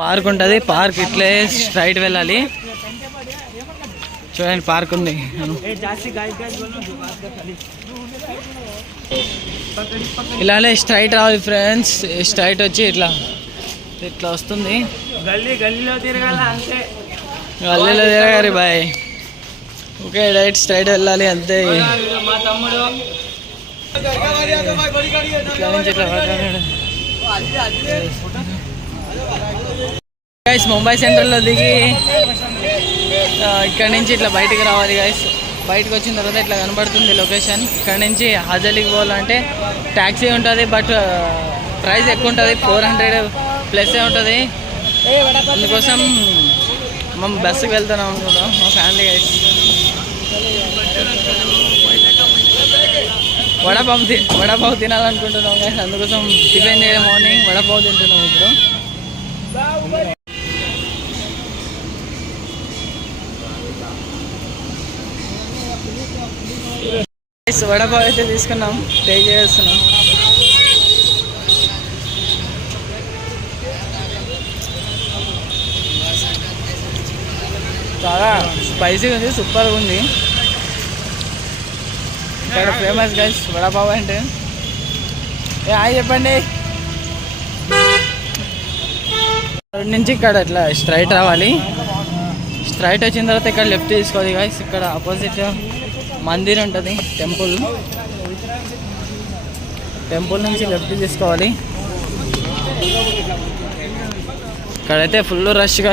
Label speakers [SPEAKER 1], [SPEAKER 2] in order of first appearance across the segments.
[SPEAKER 1] Park ఉంటుంది. Park ఇట్లే straight వెళ్ళాలి. చూడండి పార్క్ ఉంది. ఇలానే స్ట్రైట్ రావాలి ఫ్రెండ్స్. స్ట్రైట్ వచ్చి ఇట్లా ఇట్లా వస్తుంది.
[SPEAKER 2] గల్లీ గల్లీలో తిరగాల అంతే.
[SPEAKER 1] గల్లీలో తిరగాలి బాయ్. ఓకే రైట్ స్ట్రైట్ వెళ్ళాలి అంతే.
[SPEAKER 2] మా తమ్ముడు
[SPEAKER 1] ఇట్లా నుంచి ఇట్లా. గైస్ ముంబై సెంట్రల్లో దిగి ఇక్కడ నుంచి ఇట్లా బయటకు రావాలి గైస్ బయటకు వచ్చిన తర్వాత ఇట్లా కనబడుతుంది లొకేషన్ ఇక్కడ నుంచి హాజలీకి పోవాలంటే ట్యాక్సీ ఉంటుంది బట్ ప్రైస్ ఎక్కువ ఉంటుంది. ఫోర్ హండ్రెడ్ ప్లస్ ఉంటుంది. అందుకోసం మేము బస్సుకి వెళ్తున్నాం అనుకుంటాం మా ఫ్యామిలీ గైస్ వడపావు తి వడపావు తినాలనుకుంటున్నాం గైస్ అందుకోసం టిఫిన్ చేయడం మార్నింగ్ వడపావు తింటున్నాం ఇప్పుడు. Guys, వడపావు అయితే తీసుకున్నాం. టేక్ చేస్తున్నాం. చాలా స్పైసీగా ఉంది సూపర్గా ఉంది. ఇక్కడ ఫేమస్ గైస్ వడపావ్ అంటే. ఏ హాయ్ చెప్పండి. నుంచి ఇక్కడ ఇట్లా స్ట్రైట్ రావాలి. స్ట్రైట్ వచ్చిన తర్వాత ఇక్కడ లెఫ్ట్ తీసుకోవాలి గైస్ ఇక్కడ ఆపోజిట్ మందిర్ ఉంటుంది టెంపుల్. టెంపుల్ నుంచి లెఫ్ట్ తీసుకోవాలి. ఇక్కడైతే ఫుల్ రష్గా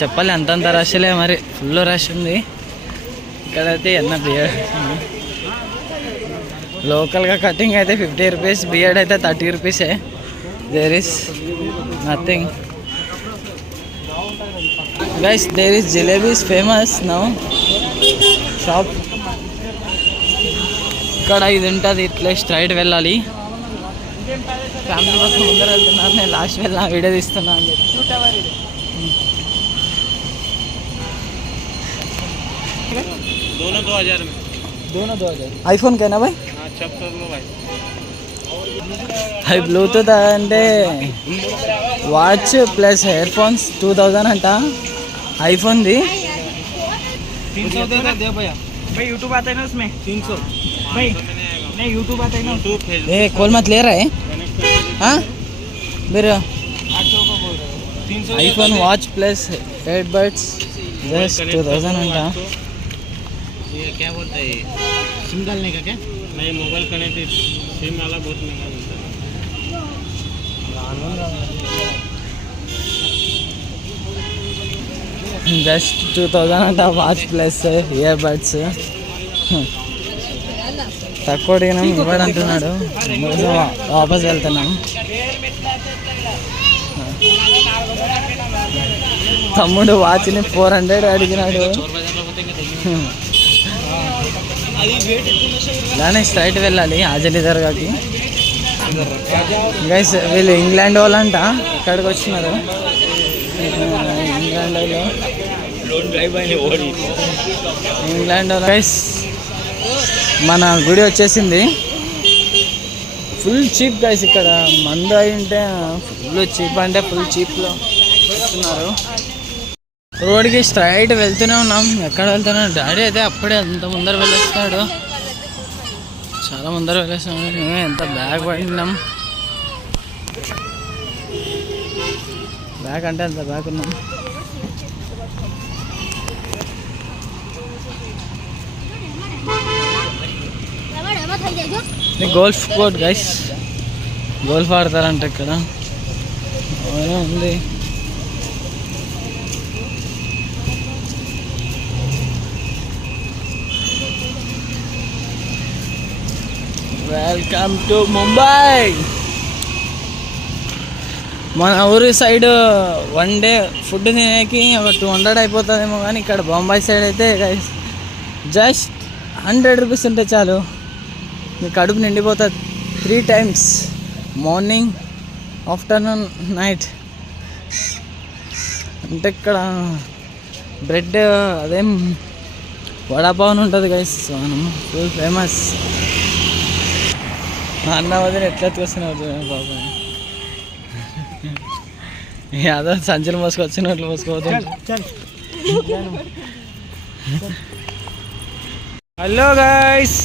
[SPEAKER 1] చెప్పాలి అంతంత రష్లే మరి. ఫుల్ రష్ ఉంది. ఇక్కడైతే ఎన్న బియర్డ్ లోకల్గా కటింగ్ అయితే ఫిఫ్టీ రూపీస్ బియర్డ్ అయితే థర్టీ రూపీసే there is nothing guys there is jalebis famous now shop. ఇక్కడ ఇది ఉంటుంది ఇట్లా స్ట్రైట్ వెళ్ళాలి. ఫ్యామిలీ కోసం ముందర వెళ్తున్నారు నేను లాస్ట్ వెళ్ళా వీడియో తీస్తున్నా అని చెప్పి. ఐఫోన్ కైనా బాయ్? అవి బ్లూటూత్ అంటే watch plus headphones two thousand అంట ఐఫోన్ది
[SPEAKER 2] तीन सौ दे दे भैया भाई यूट्यूब आता है ना उसमें तीन सौ भाई नहीं यूट्यूब आता है ना यूट्यूब
[SPEAKER 1] ఏ కోల్ మత్ లేరా ఏ? ఆ? మీరు
[SPEAKER 2] आठ सौ का बोल रहे हो तीन सौ
[SPEAKER 1] iPhone watch plus eight birds just two thousand అంట
[SPEAKER 2] ये क्या बोलता है सिम डालने का क्या नहीं मोबाइल कनेक्ट सिम वाला बहुत महंगा मिलता है
[SPEAKER 1] జస్ట్ టూ థౌజండ్ అంట వాచ్ ప్లస్ ఇయర్ బడ్స్ తక్కువ అడిగినాం ఇవ్వడు అంటున్నాడు వాపస్ వెళ్తున్నాం. తమ్ముడు వాచ్ని ఫోర్ హండ్రెడ్ అడిగినాడు. Hmm. ఇలానే స్ట్రైట్ వెళ్ళాలి ఆజలి దర్గాకి గైస్ వీళ్ళు ఇంగ్లాండ్ వాళ్ళంట ఇక్కడికి వచ్చినారు ఇంగ్లాండ్ వాళ్ళు ఇంగ్లాండ్ గైస్ మన గుడి వచ్చేసింది. ఫుల్ చీప్ గైస్ ఇక్కడ. మందు అయి ఉంటే ఫుల్ చీప్ అంటే ఫుల్ చీప్లో వస్తున్నారు. రోడ్కి స్ట్రైట్ వెళ్తూనే ఉన్నాం. ఎక్కడ వెళ్తున్నాం డాడీ అయితే అప్పుడే అంత ముందర వెళ్ళేస్తాడు. చాలా ముందర వెళ్ళేస్తున్నాడు మేము ఎంత బ్యాగ్ పడినాం. బ్యాగ్ అంటే అంత బ్యాగ్ ఉన్నాం. ఇది గోల్ఫ్ కోర్ట్ గైస్ గోల్ఫ్ ఆడతారంట ఇక్కడ. ఉంది. వెల్కమ్ టు ముంబై మన ఊరి సైడ్ వన్ డే ఫుడ్ తినేకి ఒక టూ హండ్రెడ్ అయిపోతుందేమో కానీ ఇక్కడ బొంబాయి సైడ్ అయితే జస్ట్ హండ్రెడ్ రూపీస్ ఉంటే చాలు. మీ కడుపు నిండిపోతుంది three times morning afternoon night అంటే ఇక్కడ బ్రెడ్ అదేం వడాపావును ఉంటుంది గైస్ మనం ఫుల్ ఫేమస్ మా అన్న వదిన ఎట్లా ఎత్తుకొస్తున్నారు బాబా
[SPEAKER 3] అదో సంచులు మోసుకొచ్చినట్లు మోసుకోవచ్చు హలో గైస్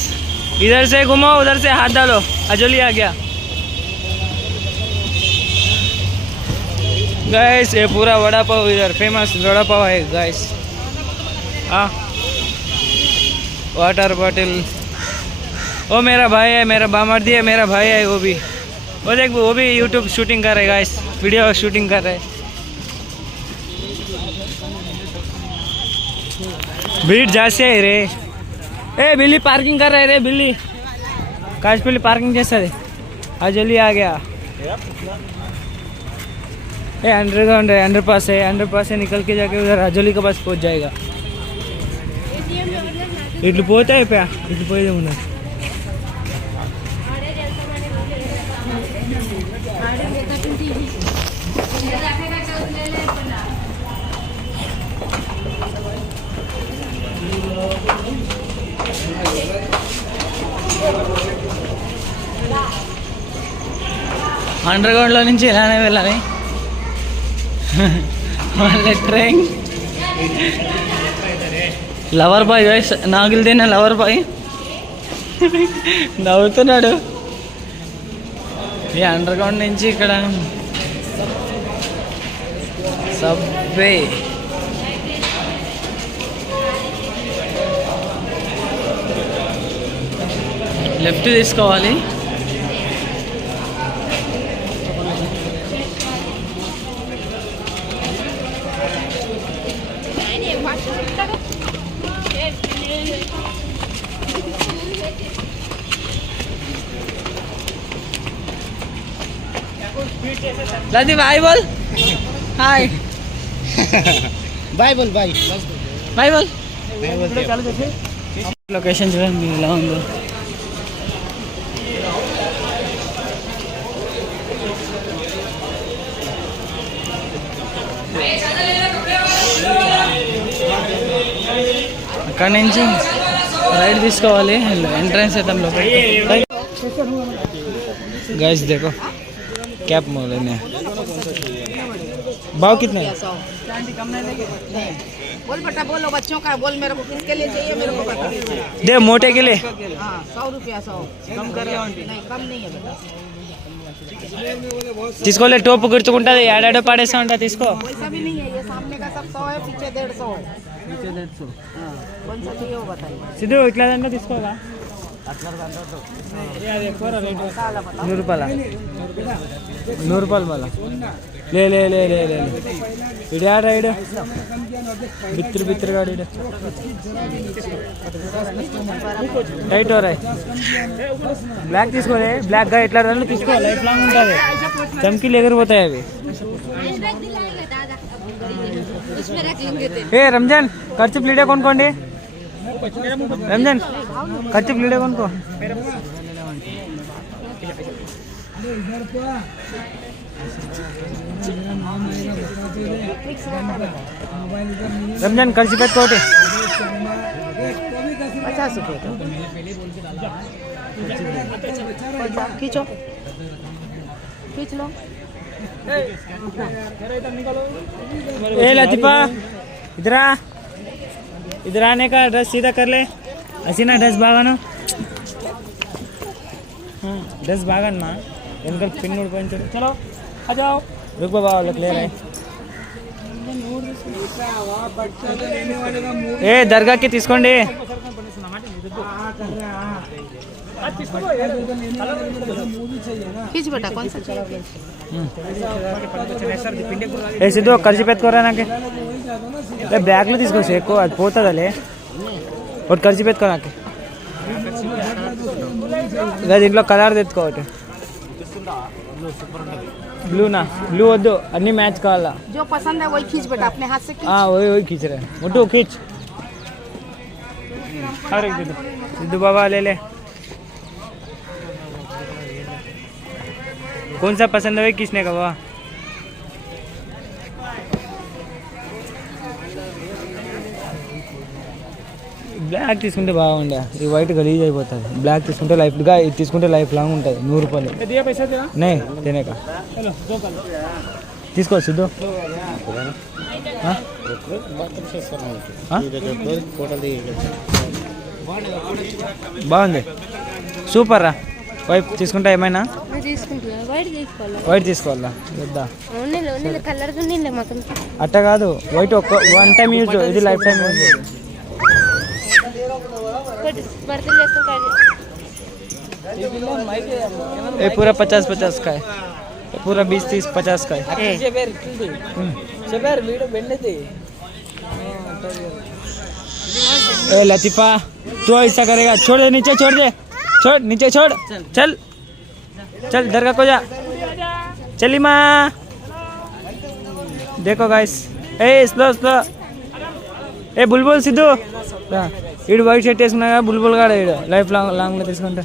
[SPEAKER 3] इधर से घुमाओ, उधर से हाथ डालो। अजोली आ गया। गाइस ये पूरा वड़ा पाव इधर फ़ेमस वड़ा पाव है गाइस हाँ। वाटर बॉटल वो मेरा भाई है, मेरा बामर्दी है, मेरा भाई है, वो भी। वो देख, वो भी यूट्यूब शूटिंग कर रहे गाइस वीडियो शूटिंग कर रहे भीड़ जास्ती है रे। ए, बिल्ली पार्किंग कर रहे रे, बिल्ली। काश बिल्ली पार्किंग जैसा रे। आज जल्दी आ गया। ए अंडरग्राउंड है, अंडर पास है, अंडर पास से निकल के जाके उधर राजौली के पास पहुँच जाएगा। इटू पोता है पे इटू पोते उन्हें అండర్ గ్రౌండ్లో నుంచి ఇలానే వెళ్ళాలి. మళ్ళీ ట్రైన్. లవర్ బాయ్ నాగులు తిన్న లవర్ బాయ్. నవ్వుతున్నాడు. ఈ అండర్ గ్రౌండ్ నుంచి ఇక్కడ. సబ్వే లెఫ్ట్ తీసుకోవాలి. లది బాయ్ బోల్ హాయ్
[SPEAKER 4] బాయ్ బోల్ బాయ్
[SPEAKER 3] బాయ్ బోల్
[SPEAKER 4] బాయ్ బోల్
[SPEAKER 3] లొకేషన్ చూడండి ఎలా ఉందో అక్కడ నుంచి రైట్ తీసుకోవాలి ఎంట్రన్స్ అయితే లోపల गैस देखो कैप मोल लेने भाव कितना है
[SPEAKER 5] बोल बेटा बोलो बच्चों का बोल मेरे को किसके लिए चाहिए मेरे को बता
[SPEAKER 3] दे मोटे के लिए
[SPEAKER 5] हाँ सौ रुपया सौ कम कर नहीं कम नहीं है बेटा
[SPEAKER 3] తీసుకోలే టోపు గుర్తుకుంటుంది ఏడాడో పాడేస్తా ఉంటా తీసుకో
[SPEAKER 5] वैसा भी नहीं है ये सामने का सब सौ है पीछे डेढ़ सौ है हाँ कौन सा चाहिए वो बताइए
[SPEAKER 3] సిద్ధు ఇట్లా దండ తీసుకోవా నూరు రూపాయల నూరు రూపాయలు మళ్ళా? లే లే లే లే లే ఇడాడ ఇడ బిత్తిరి బిత్తిరి కాడు ఇడ. టైట్ రాయ్. బ్లాక్ తీసుకోలే. బ్లాక్గా ఎట్లా రెండు తీసుకో. లైఫ్ ఉంటుంది. చమ్కీలు ఎగిరిపోతాయి అవి. ఏ రంజాన్ ఖర్చు ప్లేటే కొనుక్కోండి. रमजान खर्चे प्लेट है उनको रमजान खर्चे पे तो
[SPEAKER 5] पचास रुपये तो खींचो खींच लो
[SPEAKER 3] ए लतीफा इधर आ इधर आने का एड्रेस सीधा कर ले। हसीना डस बागानो हाँ डस बागान माँ इनका पिन नोट पहन चलो आ जाओ। रुक बाबा लग ले रहे। ఏ దర్గాకి
[SPEAKER 5] पैद
[SPEAKER 3] कर रहा है हम्म। ना के। బ్యాగ్లో తీసుకోవచ్చు ఎక్కువ అది పోతుందలే ఒకటి ఖర్చు పెట్టుకో నాకు ఇక దీంట్లో కలర్ తెచ్చుకోవటి బ్లూనా బ్లూ వద్దు అన్ని మ్యాచ్ కావాలా
[SPEAKER 5] जो पसंद है वही खींच बेटा अपने हाथ से खींच
[SPEAKER 3] ఆ, वही वही खींच रहे हैं मुट्टू खींच और एक दे दो सिद्धू बाबा ले ले कौन सा पसंद है वही खींचने का बाबा బ్లాక్ తీసుకుంటే బాగుండే. ఈ వైట్ గలీజ్ అయిపోతుంది. బ్లాక్ తీసుకుంటే లైఫ్గా ఇది తీసుకుంటే లైఫ్ లాంగ్ ఉంటుంది. నూరు రూపాయలు. నే తినేక తీసుకో సిద్ధు? బాగుంది. సూపర్ రా. వైప్ తీసుకుంటా ఏమైనా?
[SPEAKER 6] వైట్ తీసుకోవాలి?
[SPEAKER 3] వైట్ తీసుకోవాలా? వద్దా? అట్ట కాదు. వైట్ ఒక్క వన్ టైం యూజ్ ఇది లైఫ్ టైం యూజ్ ये। पूरा पचास पचास का है। पूरा बीस तीस पचास का है। हम्म। लतीफा तू ऐसा करेगा। छोड़ दे नीचे छोड़ दे। छोड़ नीचे छोड़। चल। चल दरगाह को जा। चली माँ। देखो गाइस ए स्लो स्लो ए बुलबुल सिद्धू। हाँ। రా. ఈడు వైట్ షర్ట్ వేసుకున్నా కదా బుల్బుల్ కాడ ఈడు లైఫ్ లాంగ్ లాంగ్లో తీసుకుంటా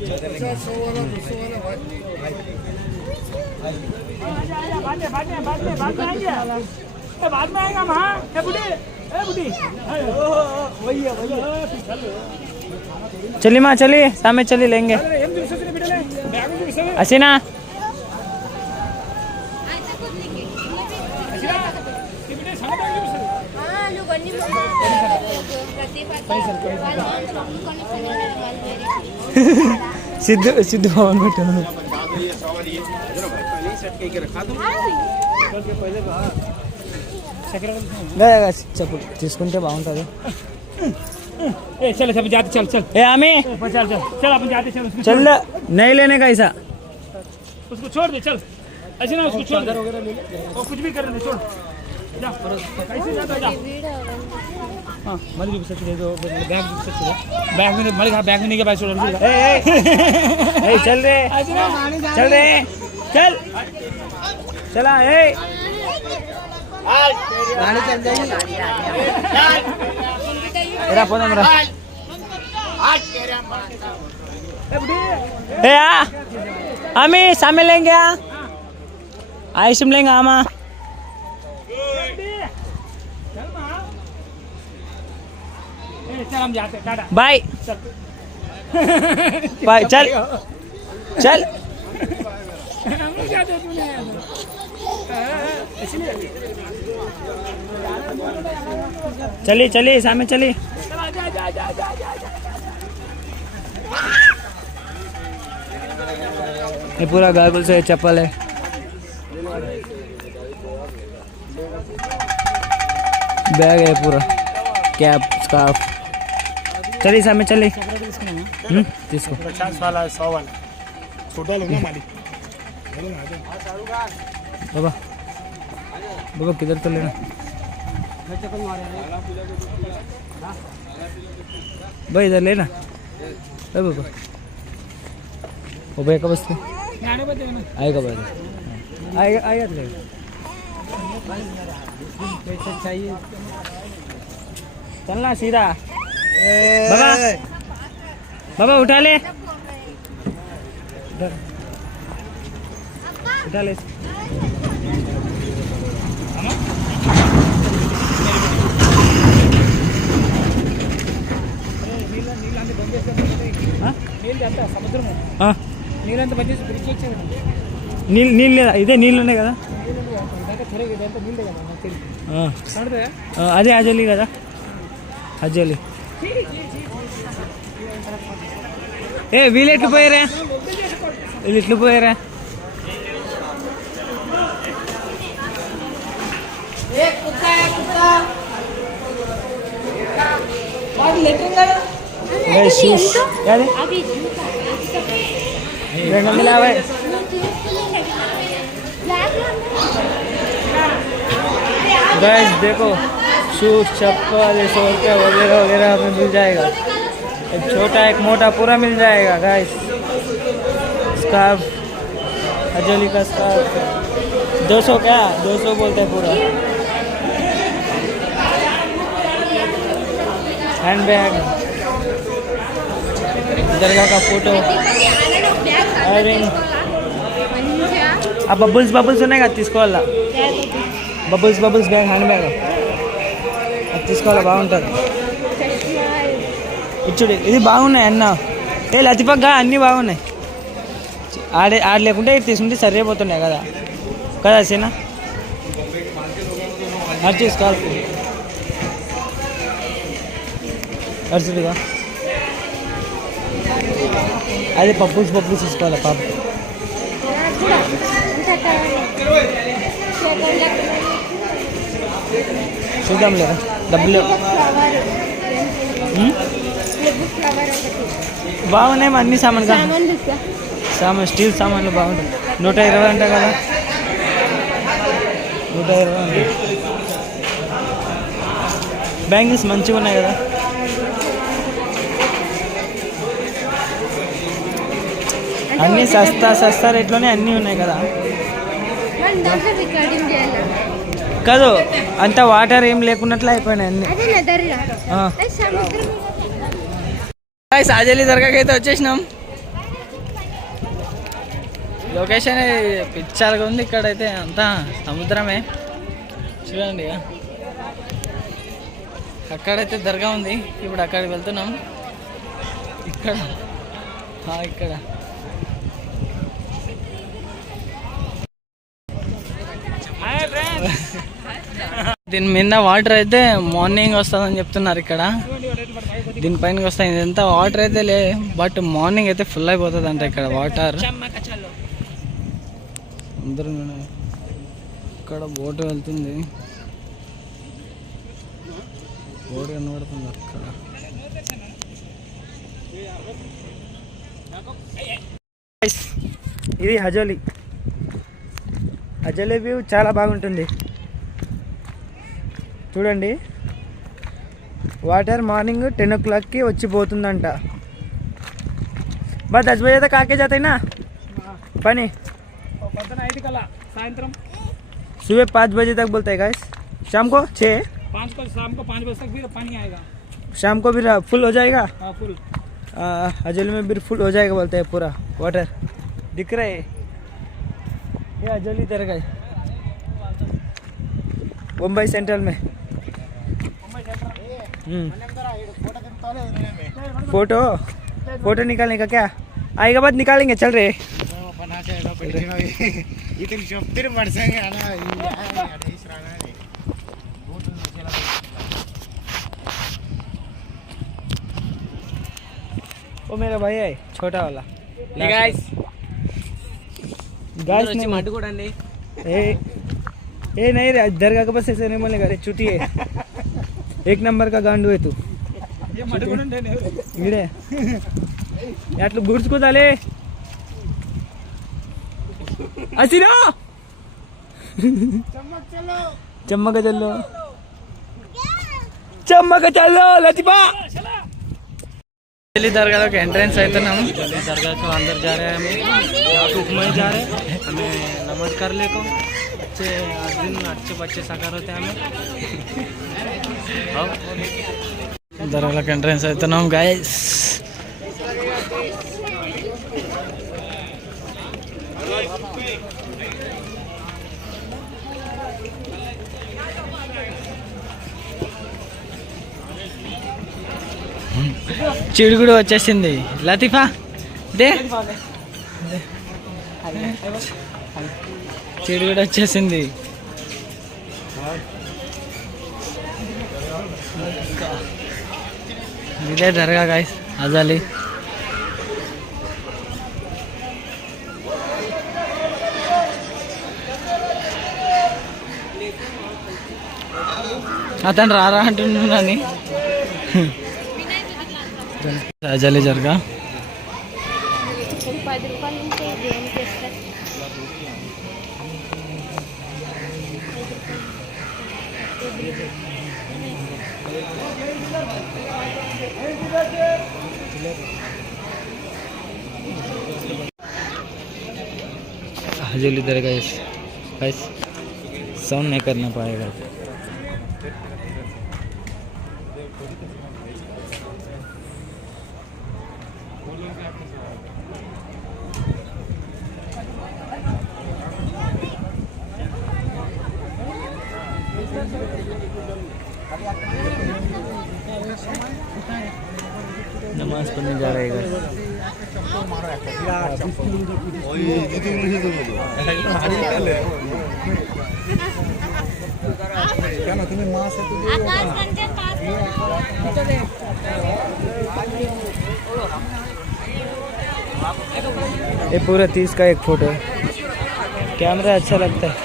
[SPEAKER 3] चली माँ चली सामने चली लेंगे हसीना
[SPEAKER 6] ప్రతి
[SPEAKER 3] సిద్ధు సిద్ధు భవన్ పెట్టాను లేదా చెప్పు తీసుకుంటే బాగుంటుంది
[SPEAKER 2] चल सब जाते चल चल
[SPEAKER 3] ఏ ఆమె
[SPEAKER 2] चल चल चल अपन जाते चल उसको
[SPEAKER 3] చల్ नहीं लेने का ऐसा
[SPEAKER 2] उसको छोड़ दे चल ऐसे ना उसको छोड़ दे वो कुछ भी कर दे छोड़ जा कैसे जाता जा ಹಾಂ ಮದುವೆ ಬಿಸಾಕಿದೆ ಇದು ಬ್ಯಾಗ್ ಬಿಸಾಕಿದೆ ಬ್ಯಾಗ್ ಮೇಲೆ ಮಳೆಗೆ ಬ್ಯಾಗ್ ಮನೆಗೆ ಬಾಯಿ ಸುಡ ಚಲ್ ರೇ ಚಲ್ ರೇ ಚಲ್
[SPEAKER 3] ಚಲ ಏ गाड़ी चल जाएगी तेरा फ़ोन नंबर ए आ हमें शामिल लेंगे आइसक्रीम लेंगे आमा बाय। बाय, चल। चल। चलिए चलिए सामने चली ये पूरा गागुल से चप्पल है। बैग है पूरा। कैप चले? सामने
[SPEAKER 2] में चले
[SPEAKER 3] बाबा बाबा किधर तो लेना? भाई इधर लेना। अरे बाबा। वो भाई कब से आएगा भाई। आएगा आएगा तो ले हम्म। चलना सीधा। बाबा बाबा उठा ले इधर। उठा ले ఆ? ఆ.
[SPEAKER 2] నీళ్ళంతా పచ్చేసి బ్రిడ్జ్ వచ్చేది
[SPEAKER 3] నీళ్ళు నీళ్ళు లేదా ఇదే నీళ్ళు ఉన్నాయి కదా
[SPEAKER 2] ఇదంతా నీళ్ళే కదా నాకు తెలియదు
[SPEAKER 3] ఆ.
[SPEAKER 2] కనబడుతుందా
[SPEAKER 3] ఆ, అదే అజలి కదా అజలి ఏ వీళ్ళెట్లు పోయారా వీళ్ళు ఎట్లు పోయారా రెండు వందల యాభై देखो शूज़ चप्पल ये सौ रुपया वगैरह वगैरह हमें मिल जाएगा। एक छोटा एक मोटा पूरा मिल जाएगा गाइस स्कार्फ हजोली का स्कार्फ दो सौ क्या? दो सौ बोलते हैं पूरा। हैंड बैग दरगाह का फ़ोटो अब बबुल्स बबुल्स सुनेगा तीस को अल्लाह bubbles bubbles bag handbag తీసుకోవాలి? బాగుంటుంది. ఇచ్చుడు ఇది బాగున్నాయి అన్న. ఏ లతిపక్క అన్నీ బాగున్నాయి. ఆడే ఆడ లేకుంటే తీసుకుంటే సరిపోతున్నాయి కదా. కదా సీనా? అది తీసుకోవాలి అది పప్పుస్ పప్పు తీసుకోవాలి పాప? Thank you. చూద్దాం లేదా డబ్బులు? బాగున్నాయి అన్ని సామాన్
[SPEAKER 6] సామాన్
[SPEAKER 3] స్టీల్ సామాన్లు బాగుంటాయి. నూట ఇరవై అంట కదా? నూట ఇరవై బ్యాంగిల్స్ మంచిగా ఉన్నాయి కదా? అన్నీ సస్తా సస్తా రేట్లోనే అన్నీ ఉన్నాయి కదా? కాదు అంత వాటర్ ఏం లేకున్నట్లు అయిపోయినాయి అన్నీ.
[SPEAKER 1] ఆజలి దర్గాకి అయితే వచ్చేసినాం. లొకేషన్ పిచ్చాలుగా ఉంది ఇక్కడైతే అంతా సముద్రమే. చూడండి. అక్కడైతే దర్గా ఉంది. ఇప్పుడు అక్కడికి వెళ్తున్నాం. ఇక్కడ. ఇక్కడ. దీని మీద వాటర్ అయితే మార్నింగ్ వస్తుందని చెప్తున్నారు ఇక్కడ. దీనిపైన వస్తాయి ఇదంతా వాటర్ అయితే లే బట్ మార్నింగ్ అయితే ఫుల్ అయిపోతుంది అంట ఇక్కడ వాటర్ అందరూ ఇక్కడ బోట్ వెళ్తుంది. బోట్ కనబడుతుంది అక్కడ
[SPEAKER 3] ఇది హజోలి. హజోలి వ్యూ చాలా బాగుంటుంది. చూడండి. Water morning ten o'clock की वचिपोद बस दस बजे तक आके जाते ना पनी सुबह पाँच बजे तक बोलते हैं गाइस शाम को छः
[SPEAKER 2] शाम को पाँच बजे तक पानी आएगा
[SPEAKER 3] शाम को भी फुल हो जाएगा
[SPEAKER 2] फुल
[SPEAKER 3] अजल में भी फुल हो जाएगा बोलते हैं पूरा वाटर दिख रहा है ये अजल ही तरह का मुंबई सेंट्रल में हम्म। फ़ोटो? फ़ोटो निकालने का क्या? आएगा बाद निकालेंगे चल रहे वो मेरा भाई है छोटा वाला। गाइस
[SPEAKER 1] गाइस
[SPEAKER 3] ए ए नहीं रे दरगाह के पास ऐसे नहीं बोलेगा रे छुट्टी है एक नंबर का गांड है तू। इकडे गुड्स को जाले अशी ना चम्मक चलो। चम्मक चलो लतिपा
[SPEAKER 1] दिल्ली दरगाह का एंट्रेंस है तो ना हम।
[SPEAKER 3] दिल्ली दरगाह को अंदर जा रहे हैं हम। घूमने जा रहे हैं। हमें नमस्कार ले को। अच्छे आज दिन अच्छे बच्चे साकार होते हैं हमें।
[SPEAKER 1] దర్గాలోకి ఎంట్రెన్స్ అవుతున్నాం గైస్ కూడా వచ్చేసింది. లతీఫా దే. కూడా వచ్చేసింది. ఇదే దర్గా గాయస్ అజాలి. అతను రారా అంటున్నానని అజాలి జరగా.
[SPEAKER 3] हजूल इधर गैस साउंड नहीं करना पाएगा। नमाज़ पढ़ने जा रहे हैं ये पूरा तीस का एक फ़ोटो। कैमरा अच्छा लगता है।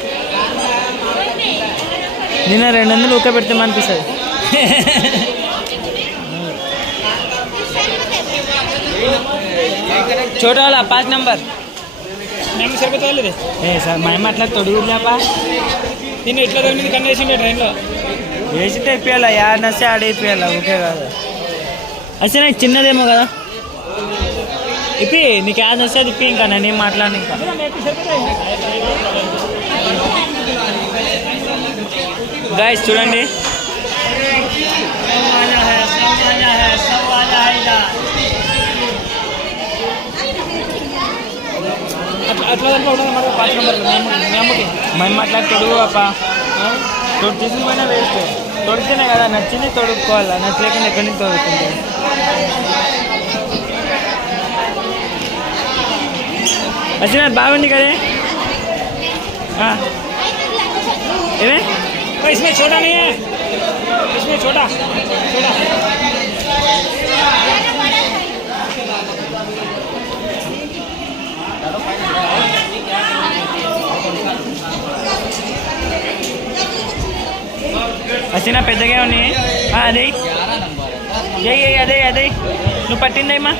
[SPEAKER 3] నిన్న రెండు వందలు ఊక పెడితే అనిపిస్తుంది. చూడాల
[SPEAKER 2] పాస్ నెంబర్. సరిపోతలేదు
[SPEAKER 3] ఏ సార్ మా అమ్మ అట్లా తొడుగులేపా
[SPEAKER 2] నిన్న ఎట్లా తొమ్మిది కన్నా వేసిండే ట్రైన్లో?
[SPEAKER 3] వేసింటే అయిపోయాలా? యాడ్ నచ్చే ఆడ అయిపోయాలా? ఓకే కాదు. అసలు నాకు చిన్నదేమో కదా. ఇప్పి నీకు యాడ్ నస్తే ఇప్పి ఇంకా నేను ఏం మాట్లాడిన ఇంకా. గాయస్ చూడండి.
[SPEAKER 2] అట్లా
[SPEAKER 3] మేము అట్లా తొడుగు అప్ప. తొడు తీసుకుపోయినా వేస్ట్ తొడితేనే కదా నచ్చింది తొడుక్కోవాలా? నచ్చలేకుండా ఎక్కడి నుంచి తొడుగుతుంది వచ్చిన బాగుంది కదే. ఏమే?
[SPEAKER 2] भाई इसमें छोटा नहीं है इसमें छोटा छोटा
[SPEAKER 3] వచ్చిన పెద్దగా ఉన్నాయి ఆ, అదే ఏ ఏ, అదే అదే నువ్వు పట్టిందేమ్మా